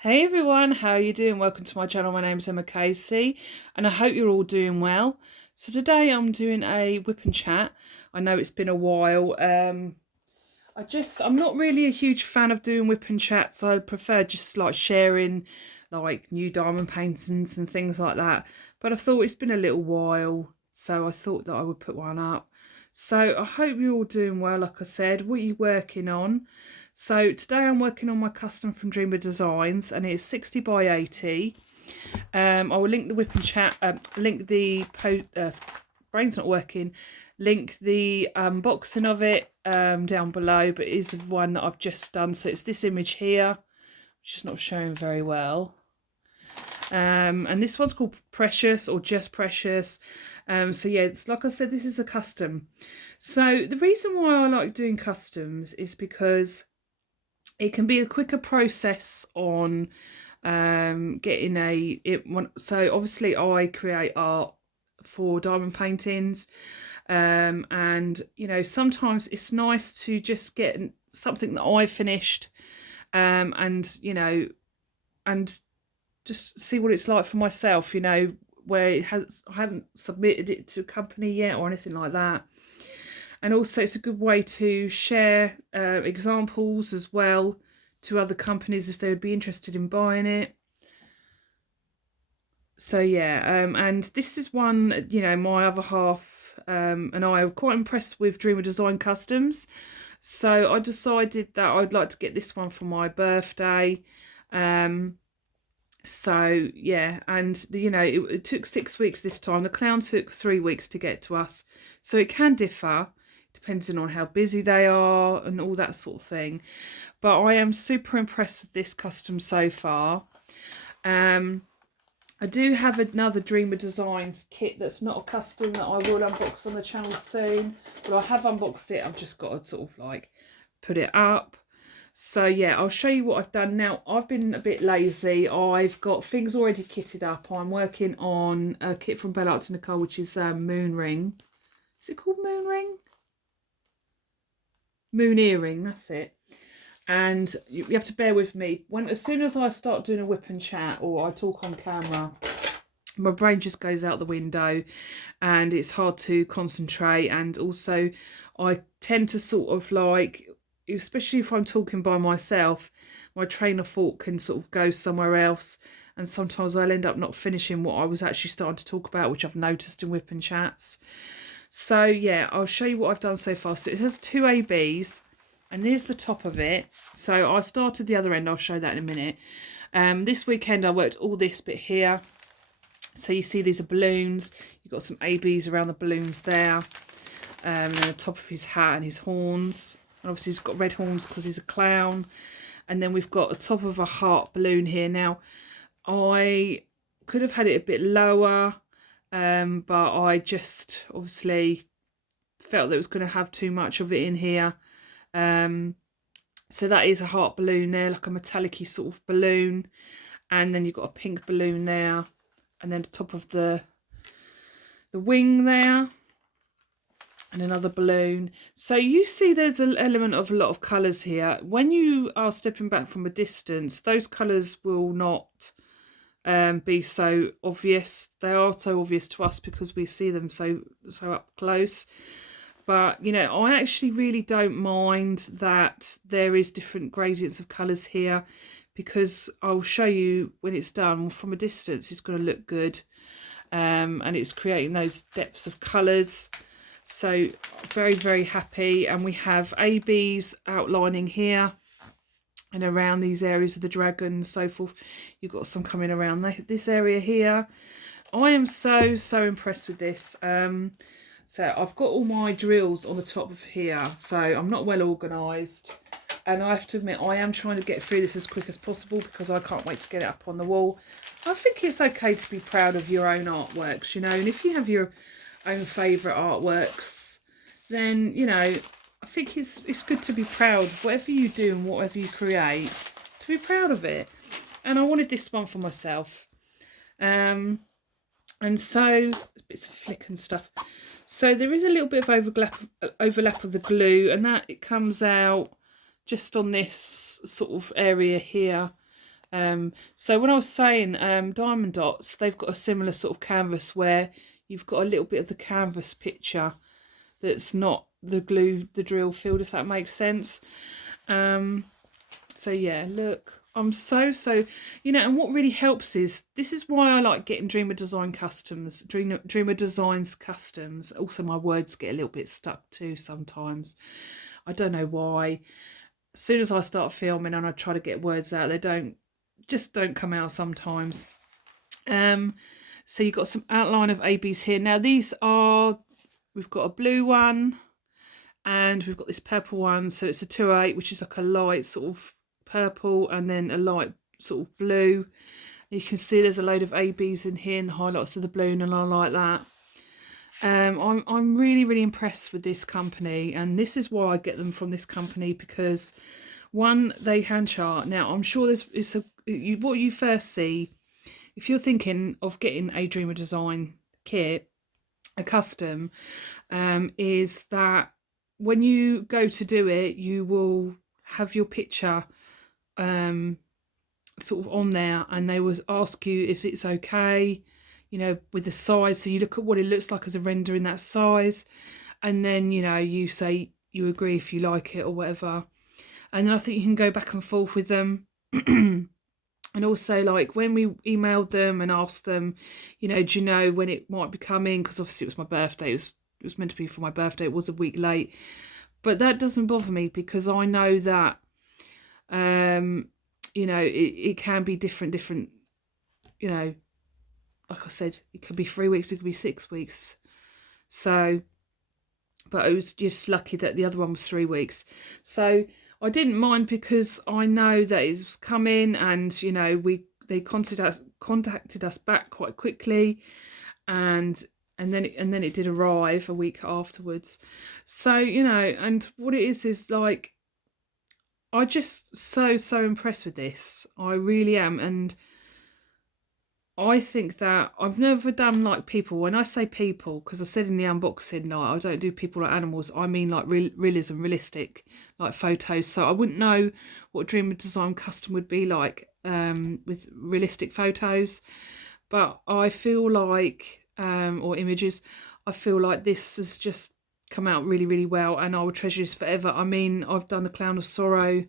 Hey everyone, how are you doing? Welcome to my channel. My name's Emma Casey and I hope you're all doing well. So today I'm doing a whip and chat. I know it's been a while. I'm not really a huge fan of doing whip and chats. I prefer just like sharing like new diamond paintings and things like that. But I thought it's been a little while, so I thought that I would put one up. So I hope you're all doing well. Like I said, what are you working on? So today I'm working on my custom from Dreamer Designs and it's 60 by 80. I will link the whip and chat, link the brain's not working, link the unboxing of it down below, but it is the one that I've just done. So it's this image here, which is not showing very well. And this one's called Precious or Just Precious. So yeah, it's, like I said, this is a custom. So the reason why I like doing customs is because it can be a quicker process on getting so obviously I create art for diamond paintings, and sometimes it's nice to just get something that I finished, and and just see what it's like for myself, where I haven't submitted it to a company yet or anything like that. And also it's a good way to share examples as well to other companies if they would be interested in buying it. So yeah, and this is one, my other half and I are quite impressed with Dreamer Design Customs. So I decided that I'd like to get this one for my birthday. So yeah, and it took 6 weeks this time. The clown took 3 weeks to get to us. So it can differ depending on how busy they are and all that sort of thing. But I am super impressed with this custom so far. I do have another Dreamer Designs kit that's not a custom that I will unbox on the channel soon. But I have unboxed it. I've just got to sort of like put it up. So yeah, I'll show you what I've done. Now, I've been a bit lazy. I've got things already kitted up. I'm working on a kit from Bella Art to Nicole, which is Moon Ring. Is it called Moon Ring? Moon Earring, that's it. And you have to bear with me. As soon as I start doing a whip and chat or I talk on camera, my brain just goes out the window and it's hard to concentrate. And also I tend to sort of like, especially if I'm talking by myself, my train of thought can sort of go somewhere else, and sometimes I'll end up not finishing what I was actually starting to talk about, which I've noticed in whip and chats. So yeah, I'll show you what I've done so far. So it has two ABs and here's the top of it. So I started the other end, I'll show that in a minute. This weekend I worked all this bit here. So you see these are balloons. You've got some ABs around the balloons there. And the top of his hat and his horns. And obviously he's got red horns because he's a clown. And then we've got the top of a heart balloon here. Now, I could have had it a bit lower, but I just obviously felt that it was going to have too much of it in here. So that is a heart balloon there, like a metallic-y sort of balloon. And then you've got a pink balloon there. And then the top of the wing there. And another balloon. So you see there's an element of a lot of colours here. When you are stepping back from a distance, those colours will not be so obvious. They are so obvious to us because we see them so up close. But I actually really don't mind that there is different gradients of colours here, because I'll show you when it's done from a distance it's going to look good, and it's creating those depths of colours. So very, very happy. And we have ABs outlining here and around these areas of the dragon and so forth. You've got some coming around this area here. I am so impressed with this. So I've got all my drills on the top of here, so I'm not well organised, and I have to admit I am trying to get through this as quick as possible because I can't wait to get it up on the wall. I think it's okay to be proud of your own artworks, and if you have your own favourite artworks, then I think it's good to be proud, whatever you do and whatever you create, to be proud of it. And I wanted this one for myself, and so bits of flick and stuff. So there is a little bit of overlap of the glue, and that it comes out just on this sort of area here. So when I was saying diamond dots, they've got a similar sort of canvas where you've got a little bit of the canvas picture that's not the glue, the drill field, if that makes sense. So yeah, look, I'm so, and what really helps is, this is why I like getting Dreamer Designs Customs. Also, my words get a little bit stuck too sometimes. I don't know why. As soon as I start filming and I try to get words out, they don't come out sometimes. So you've got some outline of ABs here. Now these are, we've got a blue one and we've got this purple one. So it's a 208, which is like a light sort of purple and then a light sort of blue. You can see there's a load of ABs in here and the highlights of the blue, and I like that. I'm really impressed with this company, and this is why I get them from this company, because one, they hand chart. Now I'm sure what you first see if you're thinking of getting a Dreamer Design kit, a custom, is that when you go to do it, you will have your picture sort of on there, and they will ask you if it's okay, with the size. So you look at what it looks like as a render in that size, and then you say you agree if you like it or whatever, and then I think you can go back and forth with them. And also, like, when we emailed them and asked them, do you know when it might be coming, because obviously it was my birthday, it was meant to be for my birthday, it was a week late, but that doesn't bother me, because I know that it can be different, like I said, it could be 3 weeks, it could be 6 weeks. So, but I was just lucky that the other one was 3 weeks. So I didn't mind, because I know that it was coming, and they contacted us back quite quickly, and then it did arrive a week afterwards. So and what it is like, I just so impressed with this. I really am. And I think that I've never done like people. When I say people, because I said in the unboxing, no, I don't do people like animals. I mean like realistic, like photos. So I wouldn't know what Dreamer Design Custom would be like with realistic photos. But I feel like, or images, I feel like this has just come out really well, and I will treasure this forever. I mean, I've done the Clown of Sorrow,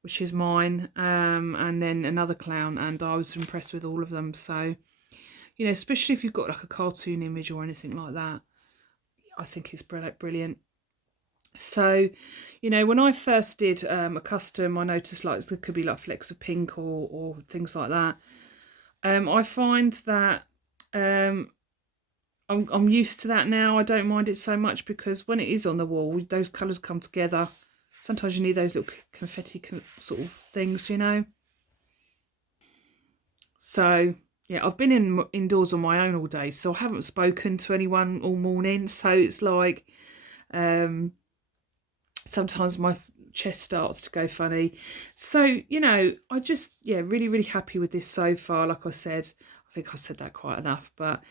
which is mine, and then another clown, and I was impressed with all of them. So, especially if you've got like a cartoon image or anything like that, I think it's brilliant. So, when I first did a custom, I noticed like there could be like flecks of pink or things like that. I find that I'm used to that now. I don't mind it so much, because when it is on the wall, those colours come together. Sometimes you need those little confetti sort of things, So, yeah, I've been indoors on my own all day, so I haven't spoken to anyone all morning. So it's like, sometimes my chest starts to go funny. So, I just, really happy with this so far. Like I said, I think I said that quite enough, but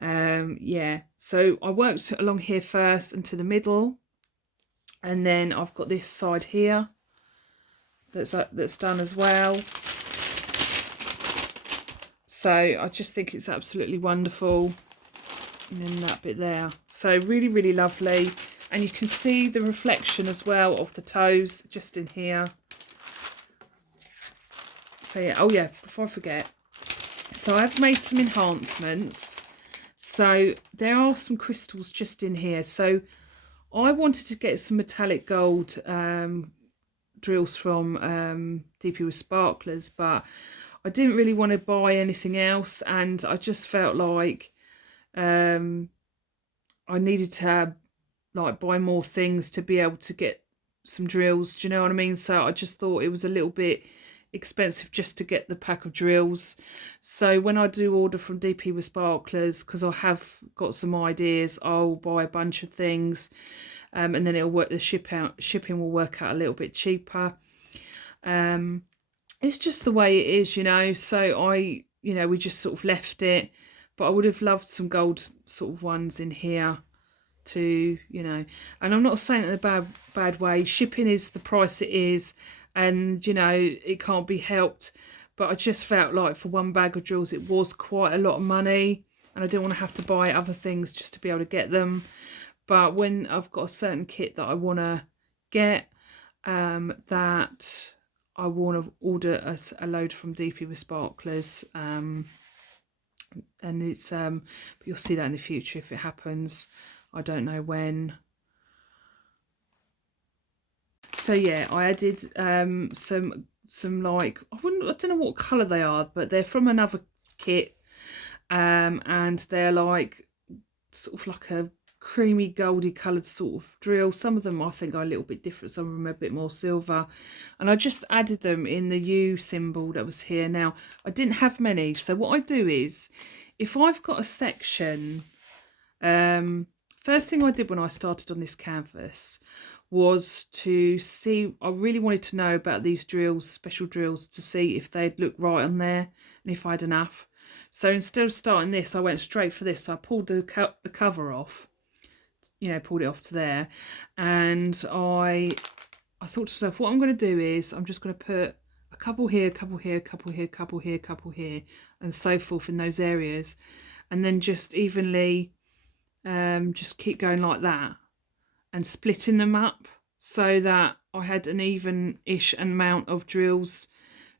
yeah. So I worked along here first and to the middle, and then I've got this side here that's done as well. So I just think it's absolutely wonderful. And then that bit there. So really lovely. And you can see the reflection as well of the toes just in here. So yeah, oh yeah, before I forget. So I've made some enhancements. So there are some crystals just in here. So I wanted to get some metallic gold drills from DP with Sparklers, but I didn't really want to buy anything else, and I just felt like I needed to like buy more things to be able to get some drills. Do you know what I mean? So I just thought it was a little bit expensive just to get the pack of drills. So when I do order from DP with Sparklers, because I have got some ideas, I'll buy a bunch of things, and then it'll work. The shipping will work out a little bit cheaper. It's just the way it is, so we just sort of left it, but I would have loved some gold sort of ones in here too, and I'm not saying it in a bad way. Shipping is the price it is, and it can't be helped, but I just felt like for one bag of drills it was quite a lot of money, and I didn't want to have to buy other things just to be able to get them. But when I've got a certain kit that I want to get, that I want to order a load from DP with sparklers, and it's but you'll see that in the future if it happens. I don't know when. So yeah, I added some like, I don't know what colour they are, but they're from another kit, and they're like sort of like a creamy goldy coloured sort of drill. Some of them I think are a little bit different, some of them are a bit more silver, and I just added them in the U symbol that was here. Now I didn't have many, so what I do is, if I've got a section, first thing I did when I started on this canvas was to see, I really wanted to know about these drills, special drills, to see if they'd look right on there and if I had enough. So instead of starting this, I went straight for this. So I pulled the cover off, you know, pulled it off to there, and I thought to myself, what I'm going to do is I'm just going to put a couple here, a couple here, a couple here, a couple here, a couple here, and so forth in those areas, and then just evenly just keep going like that and splitting them up so that I had an even-ish amount of drills,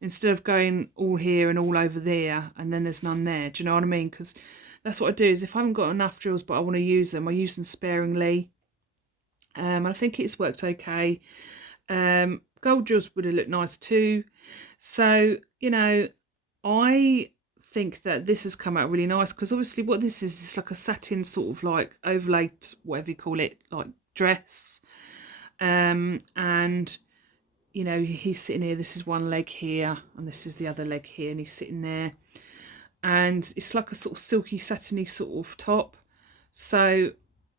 instead of going all here and all over there and then there's none there. Do you know what I mean? Because that's what I do, is if I haven't got enough drills but I want to use them, I use them sparingly. And I think it's worked okay. Gold drills would have looked nice too. So, you know, I think that this has come out really nice, because obviously what this is like a satin sort of like overlaid, whatever you call it, like dress, and you know, he's sitting here, this is one leg here and this is the other leg here, and he's sitting there, and it's like a sort of silky satiny sort of top. So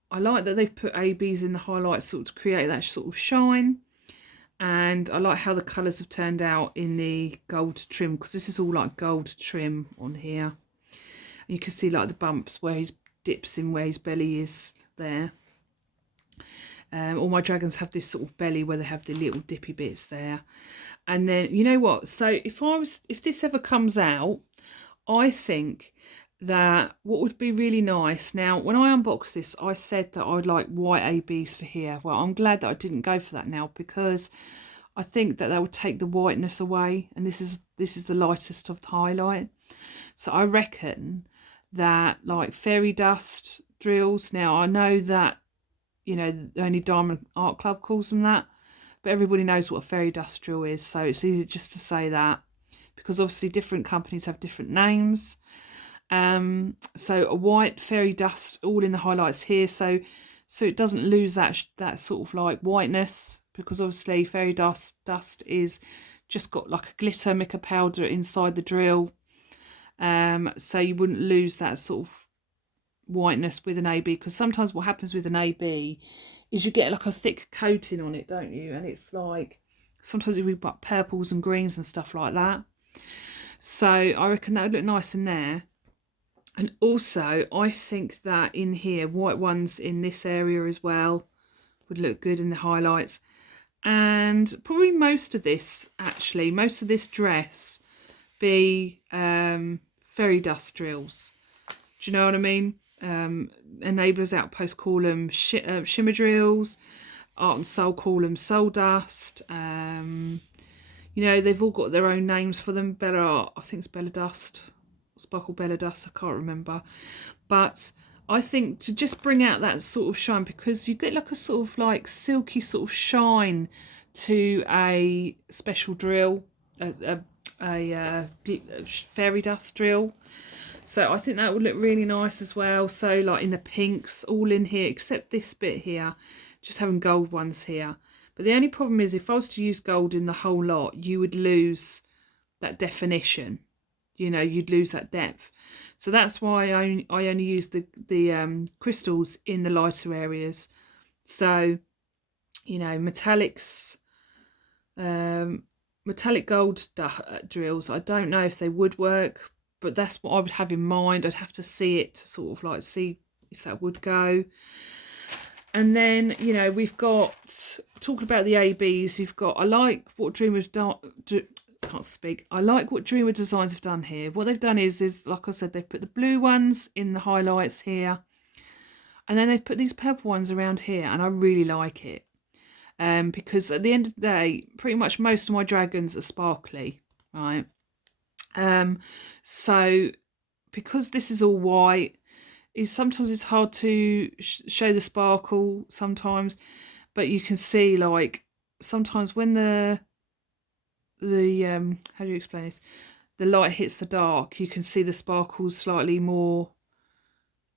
I like that they've put ABs in the highlights sort of to create that sort of shine, and I like how the colours have turned out in the gold trim, because this is all like gold trim on here, and you can see like the bumps where his dips in, where his belly is there. All my dragons have this sort of belly where they have the little dippy bits there. And then, you know what, so if this ever comes out, I think that what would be really nice, now when I unboxed this I said that I'd like white ABs for here. Well, I'm glad that I didn't go for that now, because I think that would take the whiteness away, and this is the lightest of the highlight. So I reckon that like fairy dust drills, now I know that, you know, only Diamond Art Club calls them that, but everybody knows what a fairy dust drill is, so it's easy just to say that, because obviously different companies have different names. So a white fairy dust all in the highlights here, so it doesn't lose that sort of like whiteness, because obviously fairy dust is just got like a glitter mica powder inside the drill, so you wouldn't lose that sort of whiteness with an AB, because sometimes what happens with an AB is you get like a thick coating on it, don't you, and it's like sometimes you've got purples and greens and stuff like that. So I reckon that would look nice in there. And also I think that in here, white ones in this area as well would look good in the highlights. And probably most of this dress be fairy dust drills. Do you know what I mean? Enablers Outpost call them shimmer drills. Art and Soul call them soul dust. You know, they've all got their own names for them. Bella, I think it's Bella Dust, Sparkle Bella Dust, I can't remember. But I think to just bring out that sort of shine, because you get like a sort of like silky sort of shine to a special drill, a fairy dust drill. So I think that would look really nice as well. So like in the pinks, all in here, except this bit here, just having gold ones here. But the only problem is, if I was to use gold in the whole lot, you would lose that definition. You know, you'd lose that depth. So that's why I only use the crystals in the lighter areas. So, you know, metallics, metallic gold drills, I don't know if they would work, but that's what I would have in mind. I'd have to see it to sort of like see if that would go. And then, you know, we've got, talking about the ABs, you've got, I like what Dreamer can't speak. I like what Dreamer Designs have done here. What they've done is like I said, they've put the blue ones in the highlights here, and then they've put these purple ones around here, and I really like it. Because at the end of the day, pretty much most of my dragons are sparkly, right? So because this is all white, sometimes it's hard to show the sparkle sometimes, but you can see, like, sometimes when the how do you explain this, the light hits the dark, you can see the sparkles slightly more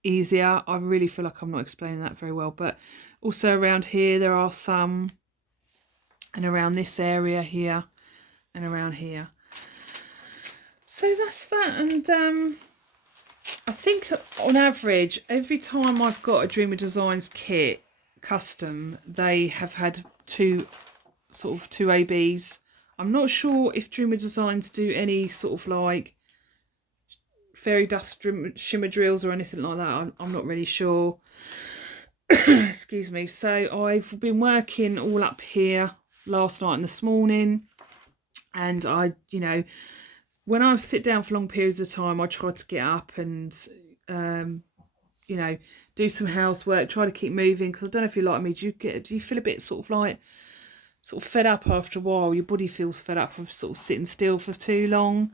easier. I really feel like I'm not explaining that very well, but also around here there are some, and around this area here, and around here. So that's that. And I think on average, every time I've got a Dreamer Designs kit custom, they have had two ABs. I'm not sure if Dreamer Designs do any sort of like fairy dust shimmer drills or anything like that. I'm not really sure. Excuse me. So I've been working all up here last night and this morning, and I, you know, when I sit down for long periods of time, I try to get up and you know, do some housework, try to keep moving, because I don't know if you're like me, do you feel a bit sort of fed up after a while? Your body feels fed up of sort of sitting still for too long,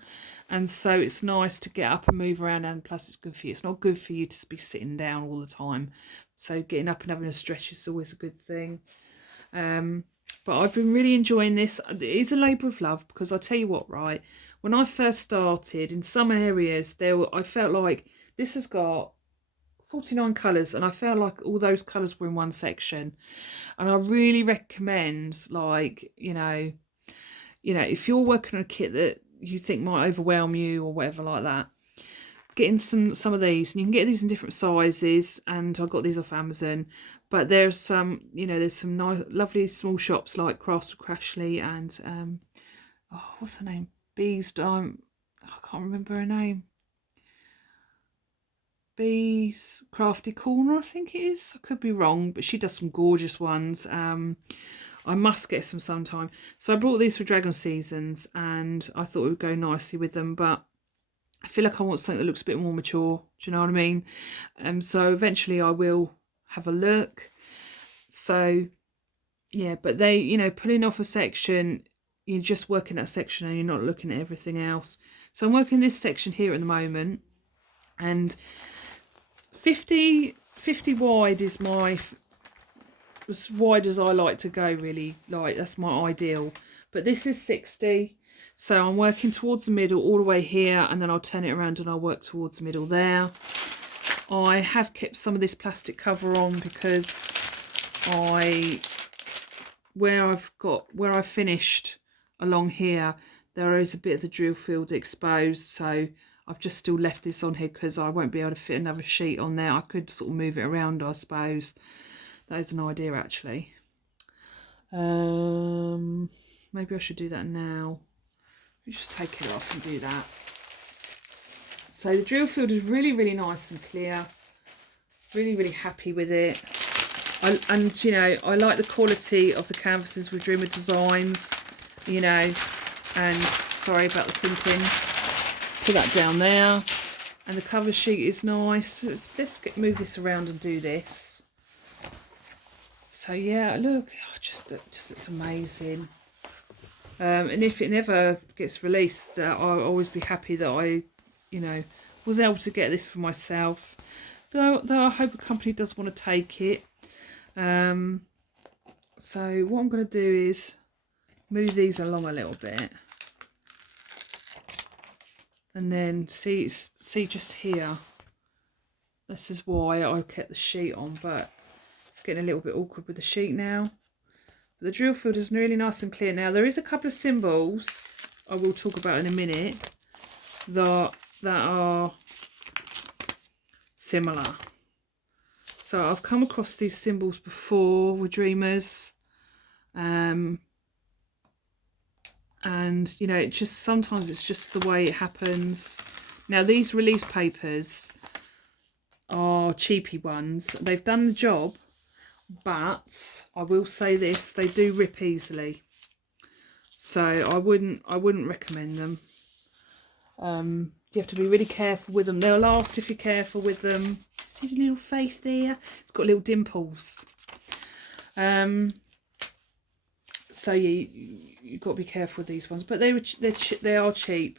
and so it's nice to get up and move around, and plus it's good for you. It's not good for you to be sitting down all the time, so getting up and having a stretch is always a good thing. But I've been really enjoying this. It is a labour of love, because I tell you what, right, when I first started, in some areas I felt like this has got 49 colours, and I felt like all those colours were in one section. And I really recommend, like, you know, if you're working on a kit that you think might overwhelm you or whatever like that, getting some of these, and you can get these in different sizes, and I got these off Amazon. But there's some, you know, there's some nice lovely small shops like Crafts with Crashly and oh, what's her name, I can't remember her name, Bees Crafty Corner, I think it is. I could be wrong, but she does some gorgeous ones. I must get some sometime. So I brought these for Dragon Seasons, and I thought it would go nicely with them, but I feel like I want something that looks a bit more mature. Do you know what I mean? So eventually I will have a look. So yeah, but they, you know, pulling off a section, you're just working that section and you're not looking at everything else. So I'm working this section here at the moment, and 50 wide is as wide as I like to go, really. Like, that's my ideal. But this is 60. So I'm working towards the middle all the way here, and then I'll turn it around and I'll work towards the middle there. I have kept some of this plastic cover on because where I finished along here, there is a bit of the drill field exposed, so I've just still left this on here because I won't be able to fit another sheet on there. I could sort of move it around, I suppose. That is an idea, actually. Maybe I should do that now. Let me just take it off and do that. So the drill field is really, really nice and clear. Really, really happy with it. And you know, I like the quality of the canvases with Dreamer Designs, you know. And sorry about the crinkling. Put that down there. And the cover sheet is nice. Let's move this around and do this. So yeah, look, it just looks amazing. And if it never gets released, I'll always be happy that I, you know, was able to get this for myself. Though I hope a company does want to take it. So what I'm going to do is move these along a little bit, and then see just here. This is why I kept the sheet on, but it's getting a little bit awkward with the sheet now. But the drill field is really nice and clear. Now there is a couple of symbols I will talk about in a minute that are similar. So I've come across these symbols before with Dreamers, and you know, sometimes it's just the way it happens. Now these release papers are cheapy ones. They've done the job, but I will say this, they do rip easily. so I wouldn't recommend them. You have to be really careful with them. They'll last if you're careful with them. See his little face there? It's got little dimples. So yeah, you've got to be careful with these ones. But they are cheap.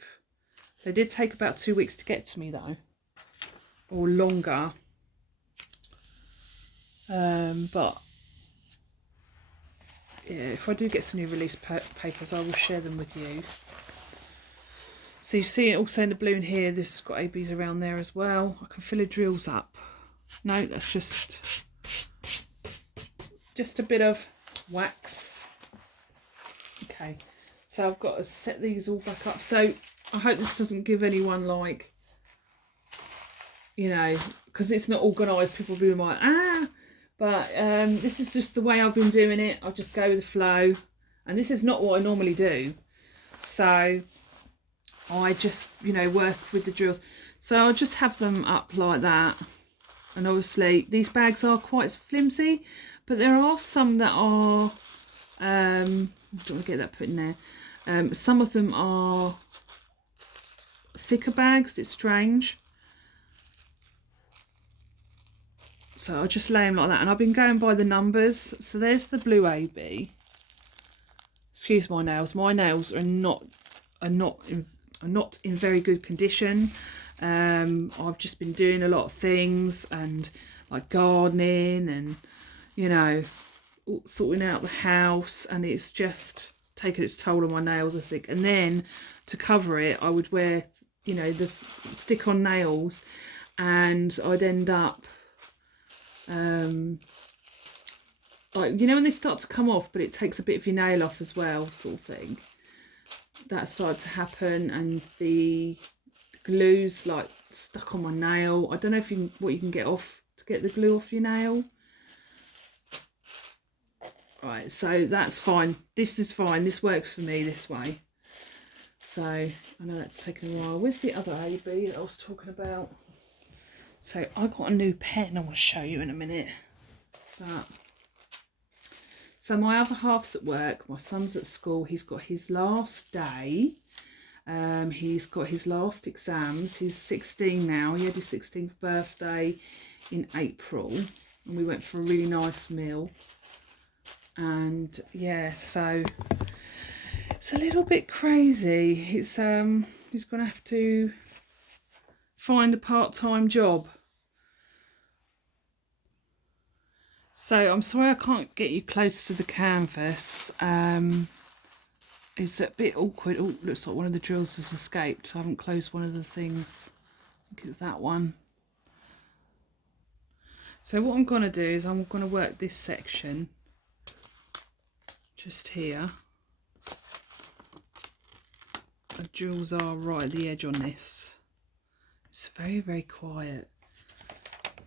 They did take about 2 weeks to get to me though, or longer. But yeah, if I do get some new release papers, I will share them with you. So you see it also in the balloon here. This has got ABs around there as well. I can fill the drills up. No, that's just a bit of wax. Okay, so I've got to set these all back up. So I hope this doesn't give anyone, like, you know, because it's not organised, people will be like, ah. But this is just the way I've been doing it. I'll just go with the flow. And this is not what I normally do. So I just, you know, work with the drills. So I'll just have them up like that. And obviously these bags are quite flimsy, but there are some that are, I don't want to get that put in there. Some of them are thicker bags. It's strange. So I'll just lay them like that. And I've been going by the numbers. So there's the blue AB. Excuse my nails. My nails are not in very good condition. I've just been doing a lot of things, and like gardening, and, you know, sorting out the house, and it's just taken its toll on my nails, I think. And then to cover it, I would wear, you know, the stick-on nails, and I'd end up like, you know, when they start to come off but it takes a bit of your nail off as well, sort of thing. That started to happen, and the glue's like stuck on my nail. I don't know if what you can get off to get the glue off your nail. Right, so that's fine. This is fine. This works for me this way. So I know that's taken a while. Where's the other AB that I was talking about? So I got a new pen I want to show you in a minute. So my other half's at work, my son's at school. He's got his last day. He's got his last exams. He's 16 now. He had his 16th birthday in April, and we went for a really nice meal. And yeah, so it's a little bit crazy. It's he's gonna have to find a part-time job. So I'm sorry I can't get you close to the canvas. It's a bit awkward. Oh, looks like one of the drills has escaped. I haven't closed one of the things. I think it's that one. So what I'm going to do is I'm going to work this section just here. The drills are right at the edge on this. It's very, very quiet.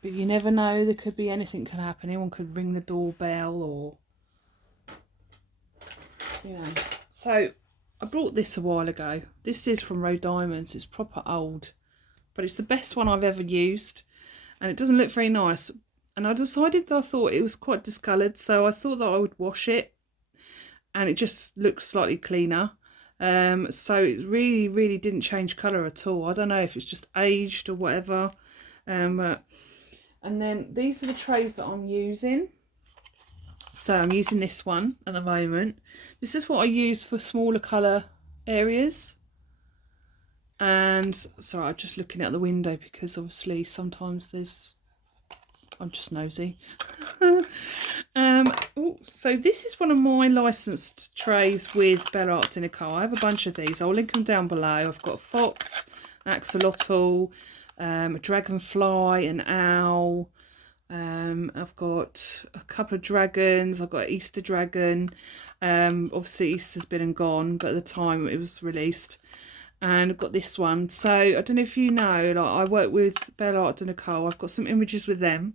But you never know, there could be anything can happen. Anyone could ring the doorbell, or, you know. So I brought this a while ago. This is from Rode Diamonds. It's proper old, but it's the best one I've ever used, and it doesn't look very nice. And I decided that I thought it was quite discoloured, so I thought that I would wash it, and it just looks slightly cleaner. So it really didn't change colour at all. I don't know if it's just aged or whatever. And then these are the trays that I'm using. So I'm using this one at the moment. This is what I use for smaller colour areas. And sorry, I'm just looking out the window because obviously sometimes I'm just nosy. So this is one of my licensed trays with Bella Art Deco. I have a bunch of these. I'll link them down below. I've got a fox, an axolotl, a dragonfly, an owl. I've got a couple of dragons. I've got an Easter dragon. Obviously Easter's been and gone, but at the time it was released. And I've got this one. So I don't know if you know, like, I work with Bella Art Deco. I've got some images with them.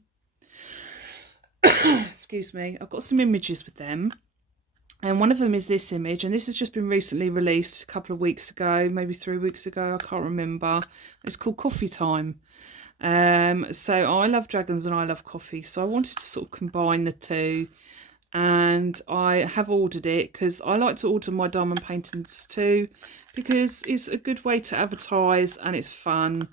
Excuse me. I've got some images with them. And one of them is this image, and this has just been recently released a couple of weeks ago, maybe 3 weeks ago, I can't remember. It's called Coffee Time. So I love dragons and I love coffee, so I wanted to sort of combine the two and I have ordered it because I like to order my diamond paintings too, because it's a good way to advertise and it's fun,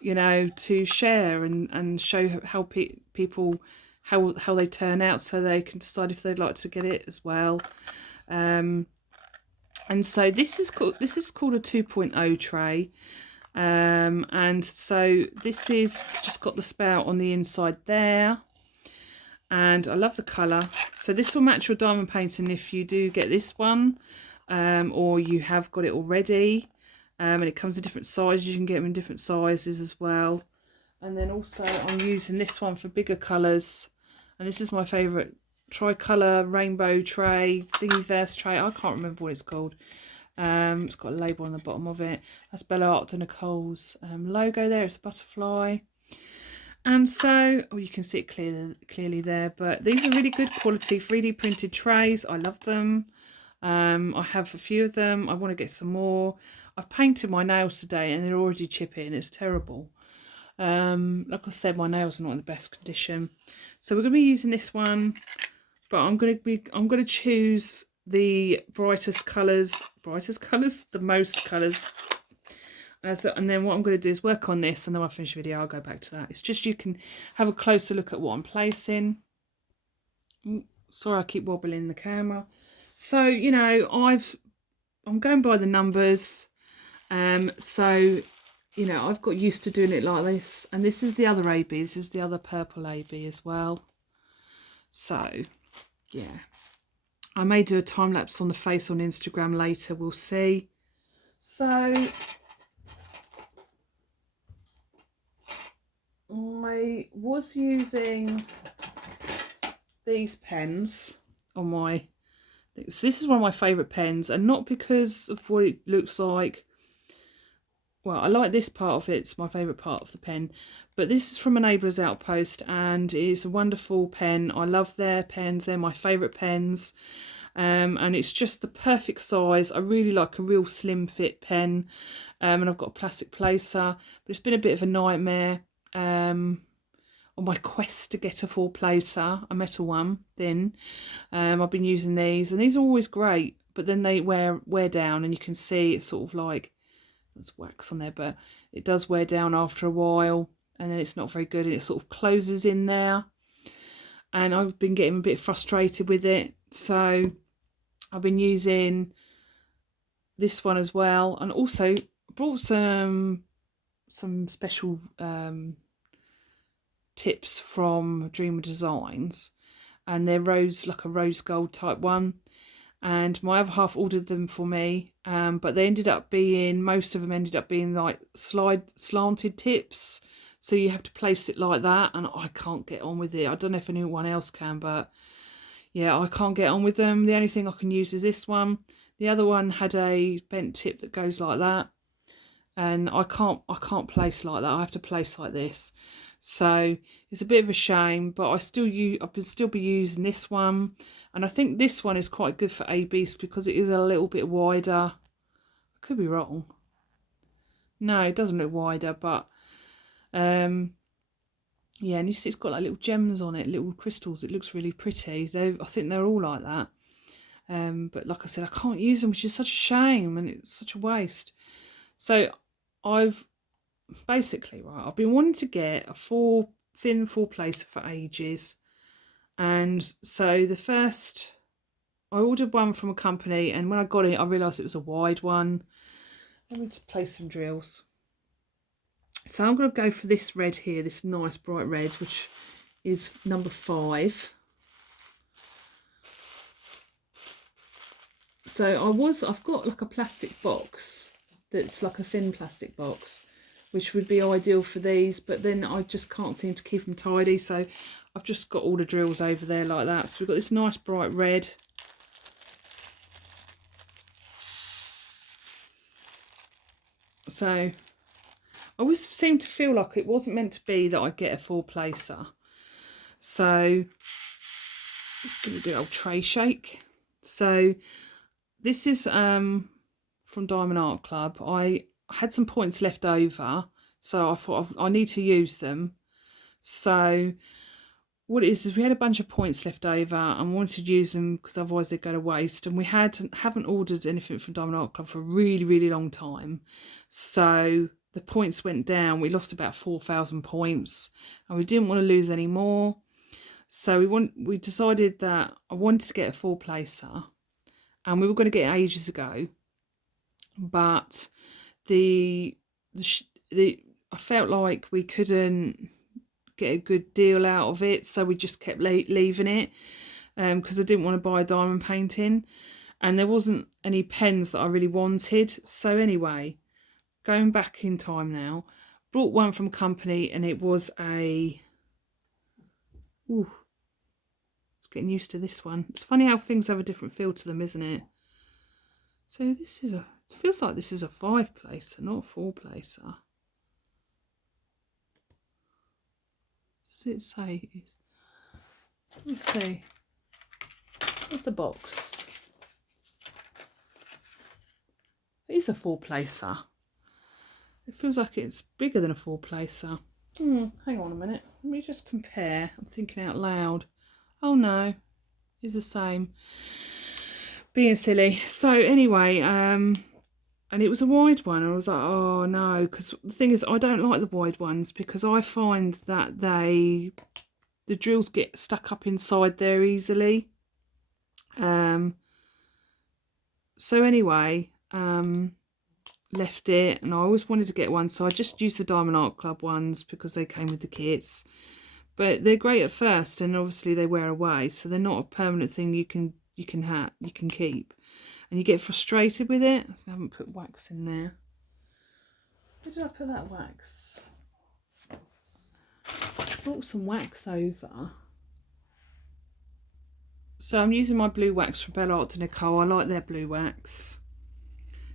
you know, to share and show how people how they turn out, so they can decide if they'd like to get it as well. And so this is called a 2.0 tray, and so this is just got the spout on the inside there, and I love the colour. So this will match your diamond painting if you do get this one, or you have got it already. And it comes in different sizes. You can get them in different sizes as well. And then also I'm using this one for bigger colours, and this is my favourite tricolour rainbow tray, thingiverse tray. I can't remember what it's called. It's got a label on the bottom of it. That's Bella Art de Nicole's logo there. It's a butterfly. And so, oh, you can see it clearly there, but these are really good quality 3D printed trays. I love them. I have a few of them. I want to get some more. I've painted my nails today and they're already chipping. It's terrible. Like I said, my nails are not in the best condition. So we're going to be using this one, but I'm going to choose the brightest colours, the most colours. And then what I'm going to do is work on this, and then when I finish the video I'll go back to that. It's just you can have a closer look at what I'm placing. Sorry, I keep wobbling the camera. So, you know, I'm going by the numbers. So, you know, I've got used to doing it like this. And this is the other AB. This is the other purple AB as well. So, yeah. I may do a time lapse on the face on Instagram later. We'll see. So I was using these pens on my, so this is one of my favourite pens, and not because of what it looks like. Well, I like this part of it, it's my favourite part of the pen, but this is from a neighbour's Outpost, and it's a wonderful pen. I love their pens, they're my favourite pens. And it's just the perfect size. I really like a real slim fit pen, and I've got a plastic placer, but it's been a bit of a nightmare on my quest to get a full placer, a metal one, thin. I've been using these, and these are always great, but then they wear down, and you can see it's sort of like, there's wax on there, but it does wear down after a while, and then it's not very good, and it sort of closes in there, and I've been getting a bit frustrated with it. So I've been using this one as well, and also brought some special tips from Dreamer Designs, and they're like a rose gold type one, and my other half ordered them for me, but they ended up being, most of them ended up being like slanted tips, so you have to place it like that, and I can't get on with it. I don't know if anyone else can, but yeah, I can't get on with them. The only thing I can use is this one. The other one had a bent tip that goes like that, and I can't place like that. I have to place like this. So it's a bit of a shame, but I still be using this one, and I think this one is quite good for ABs because it is a little bit wider. I could be wrong. No, it doesn't look wider, but yeah, and you see it's got like little gems on it, little crystals. It looks really pretty. I think they're all like that. But like I said, I can't use them, which is such a shame, and it's such a waste. So I've basically, right, I've been wanting to get a thin full placer for ages. And so I ordered one from a company, and when I got it, I realised it was a wide one. Let me just place some drills. So I'm going to go for this red here, this nice bright red, which is number 5. So I've got like a plastic box that's like a thin plastic box, which would be ideal for these, but then I just can't seem to keep them tidy, so I've just got all the drills over there like that. So we've got this nice bright red. So I always seem to feel like it wasn't meant to be that I get a full placer. So give it a good old tray shake. So this is from Diamond Art Club. I had some points left over, so I thought I need to use them. So what it is we had a bunch of points left over and wanted to use them because otherwise they'd go to waste. And we haven't ordered anything from Diamond Art Club for a really, really long time. So the points went down. We lost about 4,000 points and we didn't want to lose any more. So we decided that I wanted to get a 4-placer, and we were going to get it ages ago. But the I felt like we couldn't get a good deal out of it, so we just kept leaving it because I didn't want to buy a diamond painting, and there wasn't any pens that I really wanted. So anyway, going back in time now, brought one from company, and it was a it's getting used to this one. It's funny how things have a different feel to them, isn't it? So this is it feels like this is a 5-placer, not a 4-placer. Does it say? Let's see. Where's the box? It is a 4-placer. It feels like it's bigger than a 4-placer. Hang on a minute. Let me just compare. I'm thinking out loud. Oh no, it's the same. Being silly. So anyway, and it was a wide one. I was like, oh no, because the thing is, I don't like the wide ones because I find that the drills get stuck up inside there easily. So anyway, left it, and I always wanted to get one, so I just used the Diamond Art Club ones because they came with the kits. But they're great at first, and obviously they wear away, so they're not a permanent thing you can keep, and you get frustrated with it. I haven't put wax in there. Where did I put that wax? I brought some wax over. So I'm using my blue wax from Bella Art to Nicole. I like their blue wax.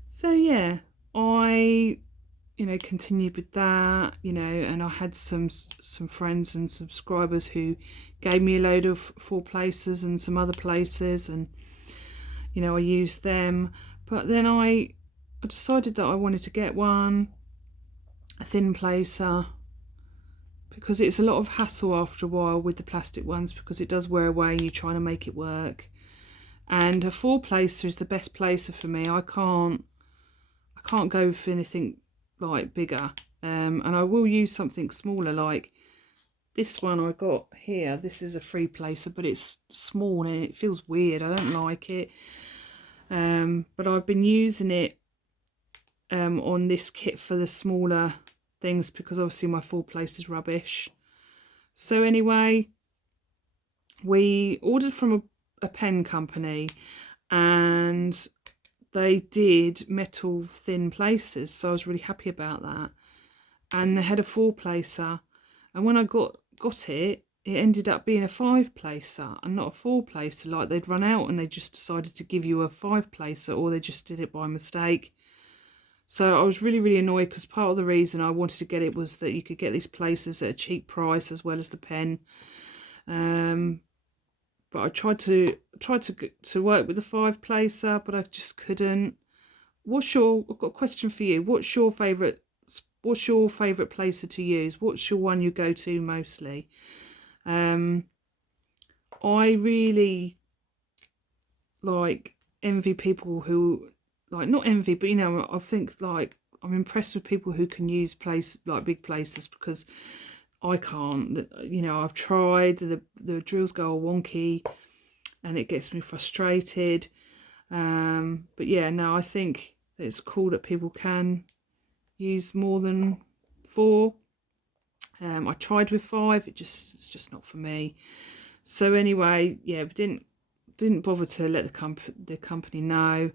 So yeah, I continued with that, and I had some friends and subscribers who gave me a load of 4-placers and some other places, and I used them. But then I decided that I wanted to get a thin placer, because it's a lot of hassle after a while with the plastic ones, because it does wear away and you're trying to make it work. And a 4-placer is the best placer for me. I can't go for anything like bigger, and I will use something smaller, like this one I got here. This is a 3-placer, but it's small and it feels weird. I don't like it, but I've been using it on this kit for the smaller things, because obviously my 4-placer is rubbish. So anyway, we ordered from a pen company, and they did metal thin placers, so I was really happy about that. And they had a 4-placer, and when I got it, it ended up being a 5-placer and not a 4-placer. Like they'd run out and they just decided to give you a 5-placer, or they just did it by mistake. So I was really, really annoyed, because part of the reason I wanted to get it was that you could get these placers at a cheap price as well as the pen. But I tried to work with the 5-placer, but I just couldn't. I've got a question for you. What's your favourite placer to use? What's your one you go to mostly? I really envy people who, not envy, but I think I'm impressed with people who can use big placers, because I can't. I've tried. The drills go all wonky and it gets me frustrated. But yeah, no, I think it's cool that people can use more than 4. I tried with 5. It's just not for me. So anyway, yeah, we didn't bother to let the company know.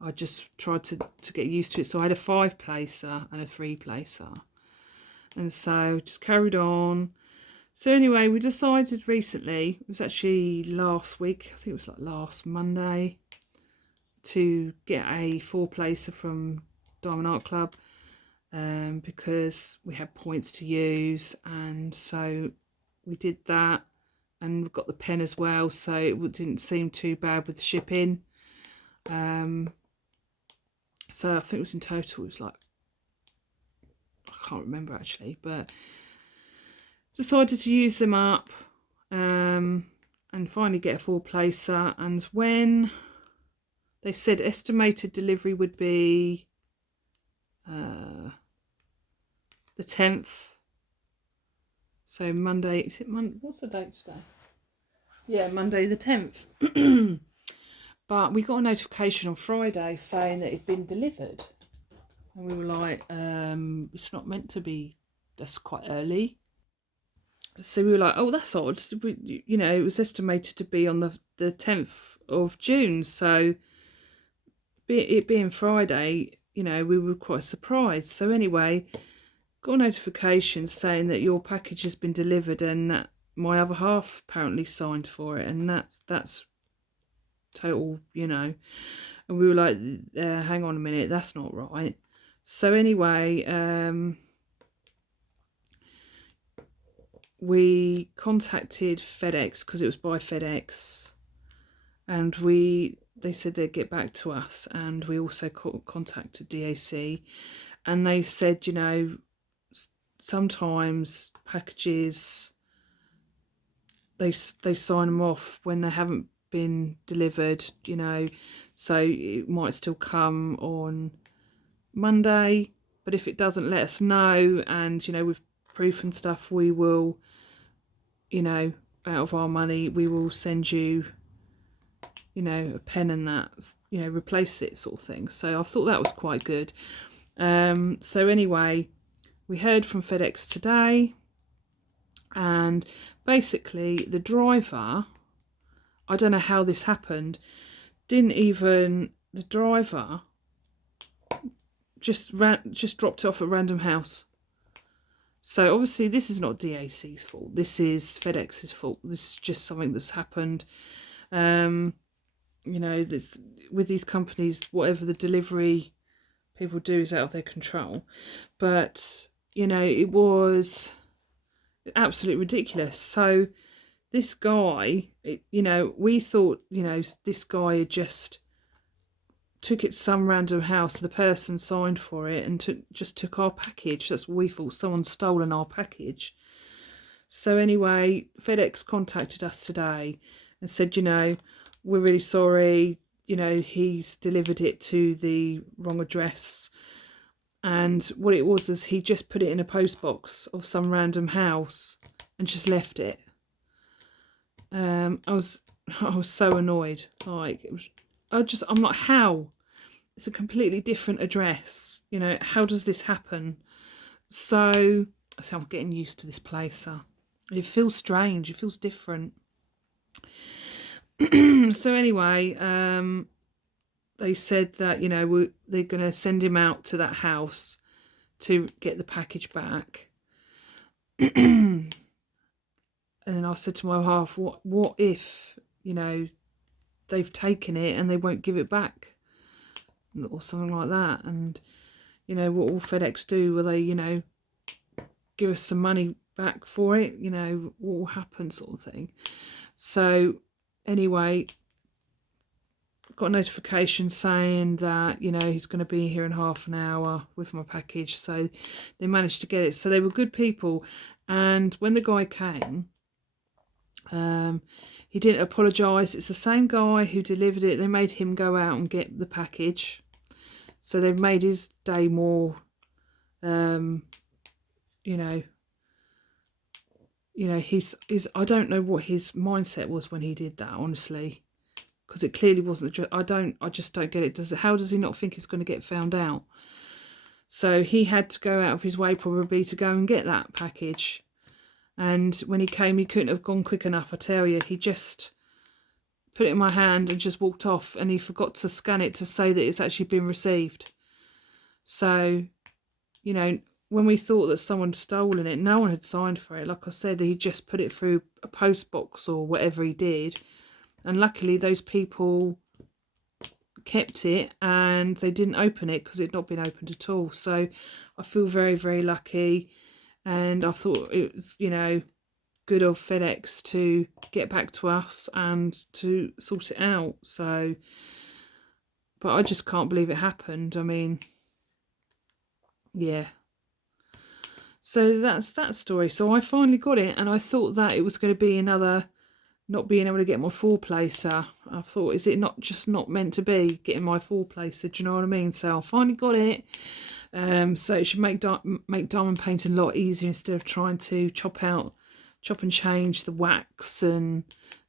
I just tried to get used to it. So I had a 5-placer and a 3-placer, and so just carried on. So anyway, we decided recently, it was actually last week, I think it was last Monday, to get a 4-placer from Diamond Art Club, because we had points to use, and so we did that, and we've got the pen as well, so it didn't seem too bad with the shipping. So I think it was in total, it was I can't remember actually, but decided to use them up, and finally get a 4-placer. And when they said estimated delivery would be the 10th, so Monday, is it Monday? What's the date today? Yeah, Monday the 10th. But we got a notification on Friday saying that it'd been delivered. And we were like, it's not meant to be, that's quite early. So we were like, oh, that's odd. You know, it was estimated to be on the 10th of June. So it being Friday, you know, we were quite surprised. So anyway, got a notification saying that your package has been delivered and that my other half apparently signed for it. And that's total, you know. And we were like, hang on a minute, that's not right. So anyway, we contacted FedEx because it was by FedEx, and they said they'd get back to us. And we also contacted DAC, and they said, you know, sometimes packages they sign them off when they haven't been delivered, you know, so it might still come on Monday, but if it doesn't, let us know, and you know, with proof and stuff, we will, you know, out of our money, we will send you, you know, a pen and that, you know, replace it, sort of thing. So I thought that was quite good. So anyway, we heard from FedEx today, and basically the driver, I don't know how this happened, the driver just dropped it off at Random House. So obviously this is not DAC's fault. This is FedEx's fault. This is just something that's happened. You know, with these companies, whatever the delivery people do is out of their control. But, you know, it was absolutely ridiculous. So this guy, you know, we thought, you know, this guy had just took it to some random house, the person signed for it and just took our package. That's what we thought, someone's stolen our package. So anyway, FedEx contacted us today and said, you know, we're really sorry, you know, he's delivered it to the wrong address. And what it was is he just put it in a post box of some random house and just left it. I was so annoyed. Like, I'm like, how? It's a completely different address. You know, how does this happen? So I'm getting used to this place. So it feels strange. It feels different. So anyway, they said that, you know, they're going to send him out to that house to get the package back. And then I said to my half, what if, you know, they've taken it and they won't give it back or something like that? And, you know, what will FedEx do? Will they, you know, give us some money back for it? You know, what will happen, sort of thing. So anyway, got a notification saying that, you know, he's going to be here in half an hour with my package. So they managed to get it. So they were good people. And when the guy came, he didn't apologise. It's the same guy who delivered it. They made him go out and get the package. So they've made his day more, you know, he's I don't know what his mindset was when he did that, honestly, because it clearly wasn't. I just don't get it. How does he not think it's going to get found out? So he had to go out of his way probably to go and get that package. And when he came, he couldn't have gone quick enough, I tell you. He just put it in my hand and just walked off, and he forgot to scan it to say that it's actually been received. So, you know, when we thought that someone had stolen it, no one had signed for it. Like I said, he just put it through a post box or whatever he did. And luckily those people kept it and they didn't open it because it had not been opened at all. So I feel very, very lucky. And I thought it was, you know, good of FedEx to get back to us and to sort it out. So, but I just can't believe it happened. I mean, yeah. So that's that story. So I finally got it, and I thought that it was going to be another not being able to get my four placer. I thought, is it not just not meant to be getting my four placer? Do you know what I mean? So I finally got it. So it should make diamond painting a lot easier instead of trying to chop and change the wax. And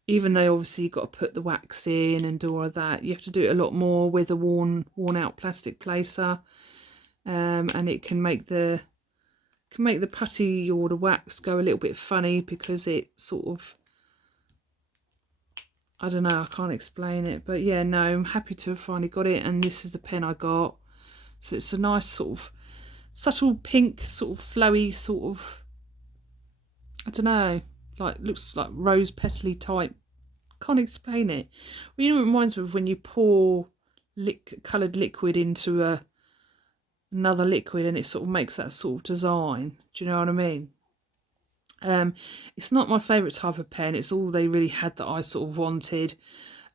even though obviously you've got to put the wax in and do all of that, you have to do it a lot more with a worn out plastic placer. And it can make the putty or the wax go a little bit funny because it sort of, I don't know, I can't explain it. But yeah, no, I'm happy to have finally got it, and this is the pen I got. So it's a nice sort of subtle pink, sort of flowy, sort of, I don't know, like looks like rose petally type. Can't explain it. Well, you know, it reminds me of when you pour coloured liquid into another liquid, and it sort of makes that sort of design. Do you know what I mean? It's not my favourite type of pen. It's all they really had that I sort of wanted.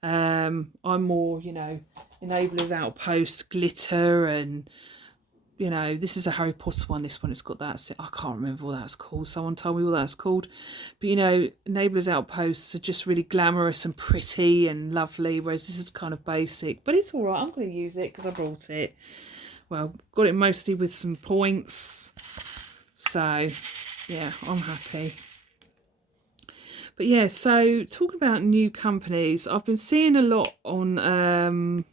I'm more, you know, Enablers, Outpost, glitter, and you know, this is a Harry Potter one. This one, it's got that. So I can't remember what that's called. Someone told me what that's called. But you know, Enablers, Outposts are just really glamorous and pretty and lovely, whereas this is kind of basic. But it's all right. I'm going to use it because I brought it. Well, got it mostly with some points. So yeah, I'm happy. But yeah, so talking about new companies, I've been seeing a lot on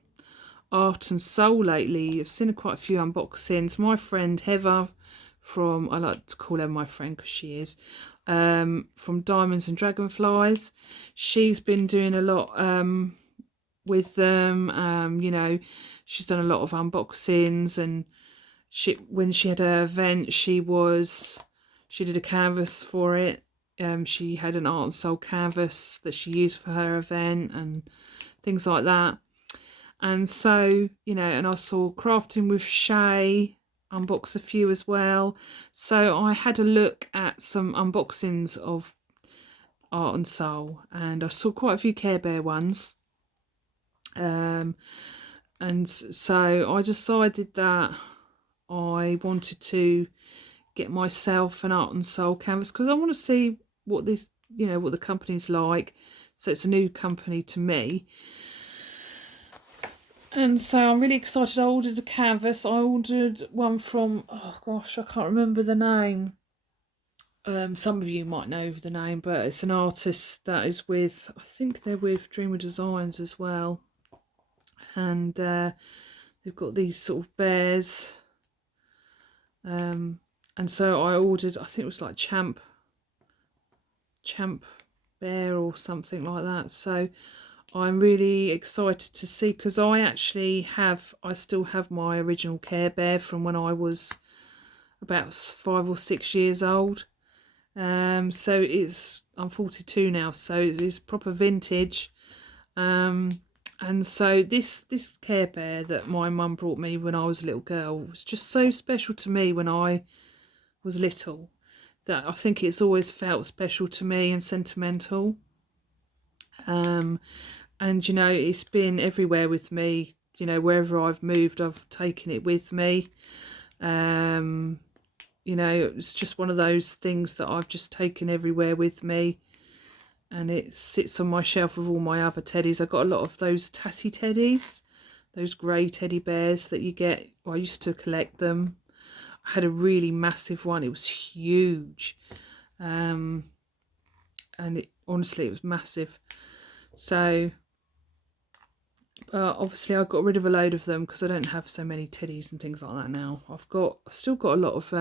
Art and Soul lately. I've seen quite a few unboxings. My friend Heather from, I like to call her my friend because she is, from Diamonds and Dragonflies, she's been doing a lot with them. You know, she's done a lot of unboxings, and when she had her event, she did a canvas for it. She had an Art and Soul canvas that she used for her event and things like that. And so, you know, and I saw Crafting with Shay unbox a few as well. So I had a look at some unboxings of Art and Soul, and I saw quite a few Care Bear ones. And so I decided that I wanted to get myself an Art and Soul canvas because I want to see what this, you know, what the company's like. So it's a new company to me. And so I'm really excited. I ordered a canvas. I ordered one from, oh gosh, I can't remember the name. Some of you might know the name, but it's an artist that is with, I think they're with Dreamer Designs as well. And they've got these sort of bears. And so I ordered, I think it was like Champ Bear or something like that. So I'm really excited to see, because I still have my original Care Bear from when I was about 5 or 6 years old. So I'm 42 now, so it's proper vintage. And so this Care Bear that my mum brought me when I was a little girl was just so special to me when I was little, that I think it's always felt special to me and sentimental. And you know, it's been everywhere with me. You know, wherever I've moved, I've taken it with me. You know, it's just one of those things that I've just taken everywhere with me, and it sits on my shelf with all my other teddies. I got a lot of those tatty teddies, those grey teddy bears that you get. Well, I used to collect them. I had a really massive one. It was huge, and honestly, it was massive. So obviously I got rid of a load of them because I don't have so many teddies and things like that now. I've still got a lot of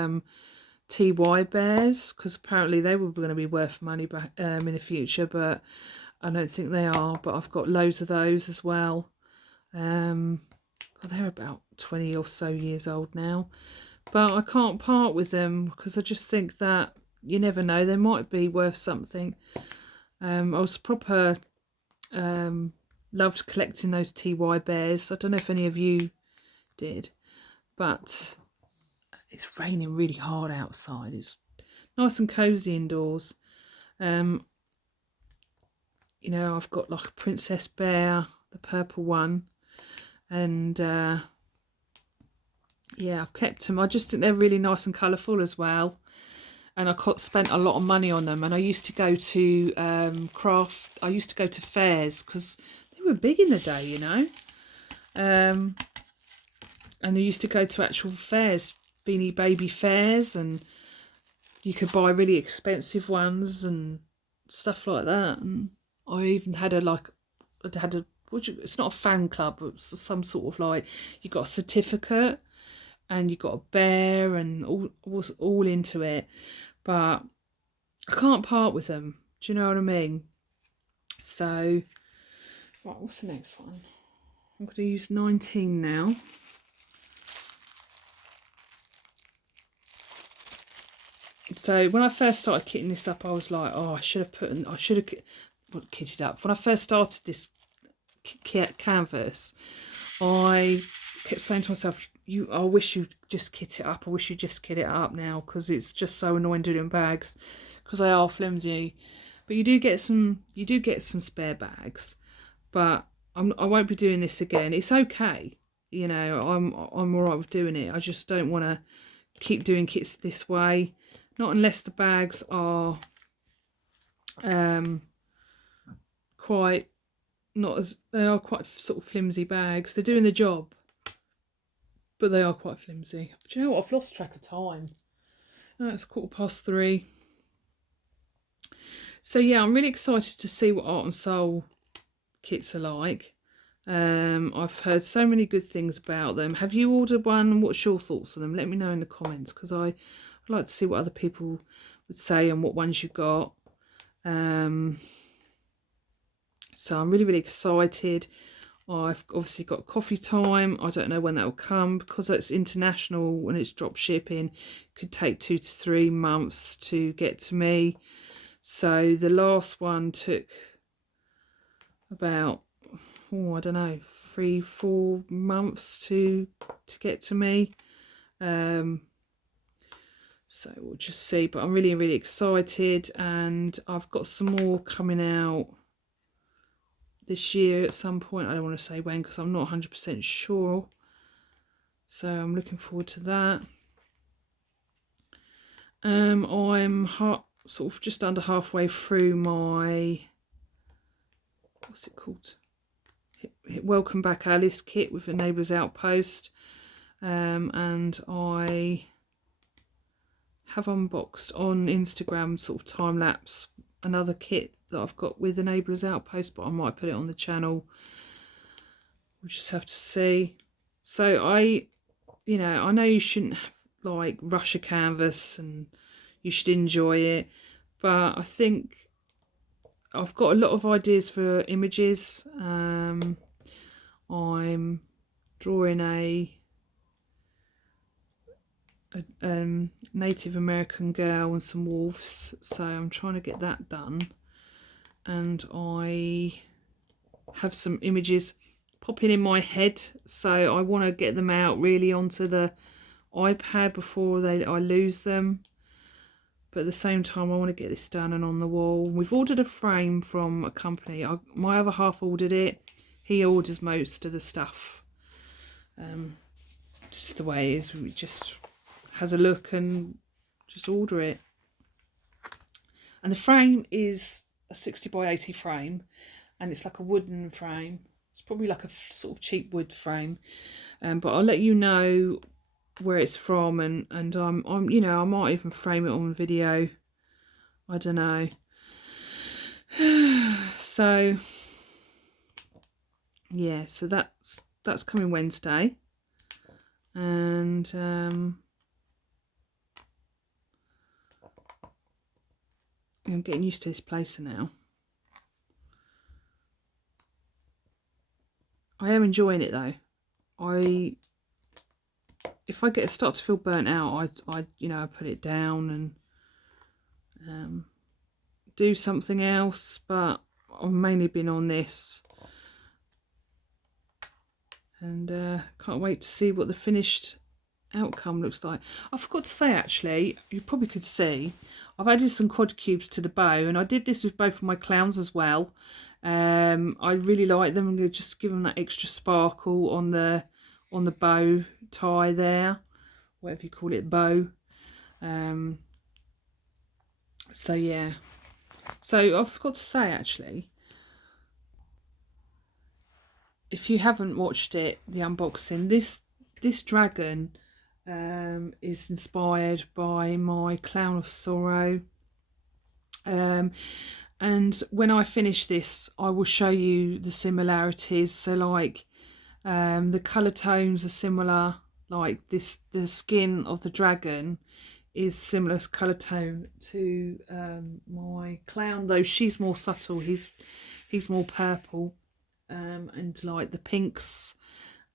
TY bears, because apparently they were going to be worth money back in the future, but I don't think they are. But I've got loads of those as well. God, they're about 20 or so years old now, but I can't part with them because I just think that you never know, they might be worth something. I was proper loved collecting those TY bears. I don't know if any of you did, but it's raining really hard outside. It's nice and cozy indoors. You know, I've got like a princess bear, the purple one, and yeah, I've kept them. I just think they're really nice and colourful as well. and I spent a lot of money on them. And I used to go to I used to go to fairs because they were big in the day, you know. And I used to go to actual fairs, Beanie Baby fairs, and you could buy really expensive ones and stuff like that. And I even had it's not a fan club, but some sort of like, you got a certificate and you got a bear and was all into it. But I can't part with them. Do you know what I mean? So, right, what's the next one? I'm going to use 19 now. So when I first started kitting this up, I was like, oh, I should have kitted up. When I first started this canvas, I kept saying to myself, I wish you'd just kit it up. I wish you'd just kit it up now, because it's just so annoying doing bags, because they are flimsy. But you do get some spare bags. But I won't be doing this again. It's okay, you know. I'm alright with doing it. I just don't want to keep doing kits this way. Not unless the bags are quite not as they are quite sort of flimsy bags. They're doing the job, but they are quite flimsy. But you know what? I've lost track of time. Oh, it's 3:15. So yeah, I'm really excited to see what Art and Soul kits are like. I've heard so many good things about them. Have you ordered one? What's your thoughts on them? Let me know in the comments, because I'd like to see what other people would say and what ones you got. So I'm really excited. I've obviously got coffee time. I don't know when that will come, because it's international. When it's drop shipping, it could take 2 to 3 months to get to me. So the last one took about, I don't know, 3-4 months to get to me. So we'll just see. But I'm really excited, and I've got some more coming out this year at some point. I don't want to say when, because I'm not 100% sure. So I'm looking forward to that. I'm sort of just under halfway through my, what's it called? Welcome Back Alice kit with a Neighbour's Outpost. And I have unboxed on Instagram, sort of time lapse, another kit that I've got with the Neighbour's Outpost, but I might put it on the channel. We'll just have to see. So I know you shouldn't like rush a canvas, and you should enjoy it, but I think I've got a lot of ideas for images. I'm drawing a Native American girl and some wolves, so I'm trying to get that done, and I have some images popping in my head, so I want to get them out really onto the iPad before I lose them. But at the same time, I want to get this done and on the wall. We've ordered a frame from a company. My other half ordered it. He orders most of the stuff. It's just the way it is. We just has a look and just order it. And the frame is a 60x80 frame, and it's like a wooden frame. It's probably like a sort of cheap wood frame, but I'll let you know where it's from, and I'm I might even frame it on video. I don't know. So yeah, so that's coming Wednesday, and I'm getting used to this placer now. I am enjoying it though. If I start to feel burnt out, I put it down and do something else. But I've mainly been on this, and can't wait to see what the finished outcome looks like. I forgot to say, actually, you probably could see, I've added some quad cubes to the bow, and I did this with both of my clowns as well. I really like them. I'm going to just give them that extra sparkle on the bow tie there, whatever you call it, bow. So yeah, so I forgot to say actually, if you haven't watched it, the unboxing, this dragon is inspired by my Clown of Sorrow. And when I finish this, I will show you the similarities. So like the colour tones are similar, like this, the skin of the dragon is similar colour tone to my clown, though she's more subtle. He's more purple, and like the pinks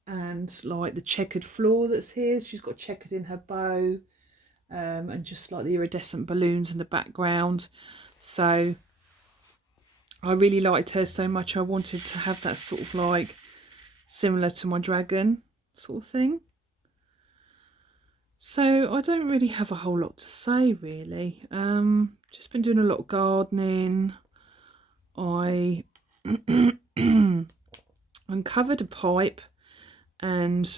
and like the checkered floor that's here. She's got checkered in her bow, and just like the iridescent balloons in the background. So I really liked her so much, I wanted to have that sort of like similar to my dragon sort of thing. So I don't really have a whole lot to say really. Just been doing a lot of gardening. I uncovered a pipe, and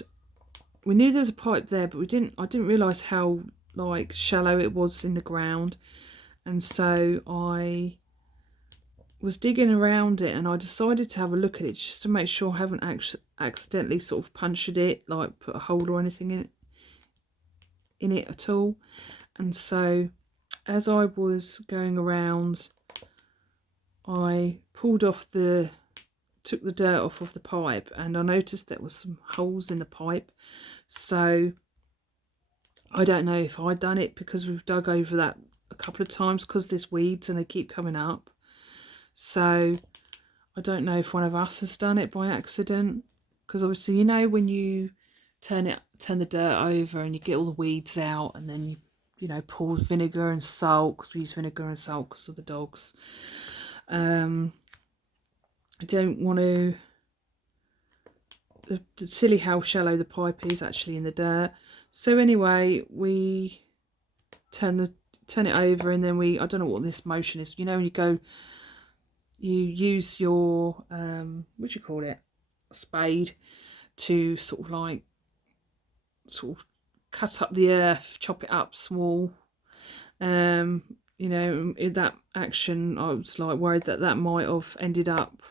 we knew there was a pipe there, but I didn't realise how like shallow it was in the ground, and so I was digging around it, and I decided to have a look at it just to make sure I haven't accidentally sort of punctured it, like put a hole or anything in it at all. And so as I was going around, I took the dirt off of the pipe, and I noticed there was some holes in the pipe. So I don't know if I'd done it, because we've dug over that a couple of times because there's weeds and they keep coming up. So I don't know if one of us has done it by accident, because obviously, you know, when you turn the dirt over and you get all the weeds out, and then you know, pour vinegar and salt, because we use vinegar and salt because of the dogs. I don't want to. It's silly how shallow the pipe is actually in the dirt. So anyway, we turn it over, and then I don't know what this motion is. You know, when you use your what do you call it, a spade, to sort of cut up the earth, chop it up small. You know, in that action, I was like worried that might have ended up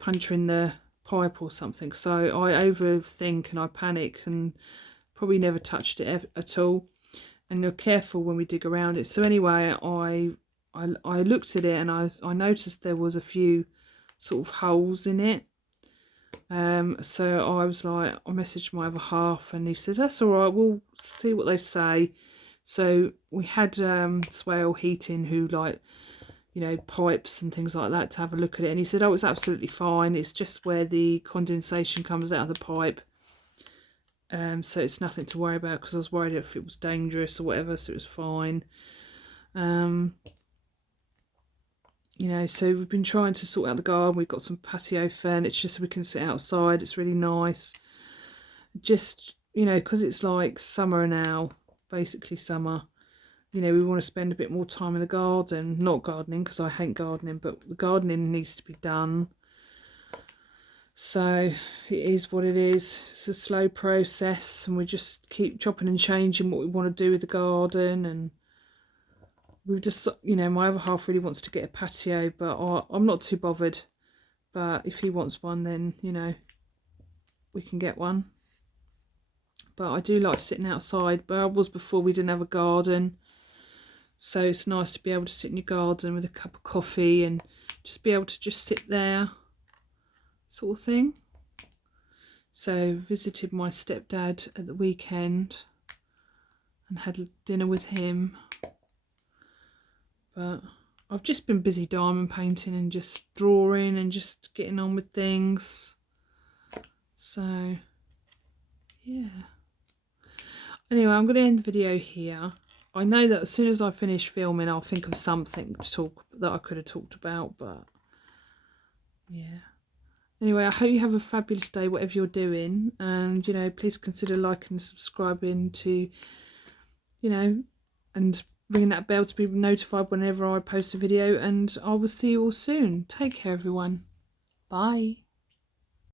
puncturing the pipe or something. So I overthink and I panic and probably never touched it at all. And you're careful when we dig around it. So anyway, I looked at it, and I noticed there was a few sort of holes in it. So I was like, I messaged my other half, and he says, that's all right, we'll see what they say. So we had Swale Heating, who like, you know, pipes and things like that, to have a look at it, and he said, oh, it's absolutely fine, it's just where the condensation comes out of the pipe. So it's nothing to worry about, because I was worried if it was dangerous or whatever, so it was fine. You know, so we've been trying to sort out the garden. We've got some patio furniture so we can sit outside. It's really nice. Just, you know, because it's like summer now, basically summer, you know, we want to spend a bit more time in the garden. Not gardening, because I hate gardening, but the gardening needs to be done. So it is what it is. It's a slow process, and we just keep chopping and changing what we want to do with the garden. And we've just, you know, my other half really wants to get a patio, but I'm not too bothered. But if he wants one, then, you know, we can get one. But I do like sitting outside, but I was before we didn't have a garden. So it's nice to be able to sit in your garden with a cup of coffee and just be able to just sit there, sort of thing. So visited my stepdad at the weekend and had dinner with him. But I've just been busy diamond painting and just drawing and just getting on with things. So yeah. Anyway, I'm going to end the video here. I know that as soon as I finish filming, I'll think of something to talk that I could have talked about, but yeah. Anyway, I hope you have a fabulous day, whatever you're doing, and, you know, please consider liking and subscribing to, you know, and ringing that bell to be notified whenever I post a video, and I will see you all soon. Take care, everyone. Bye.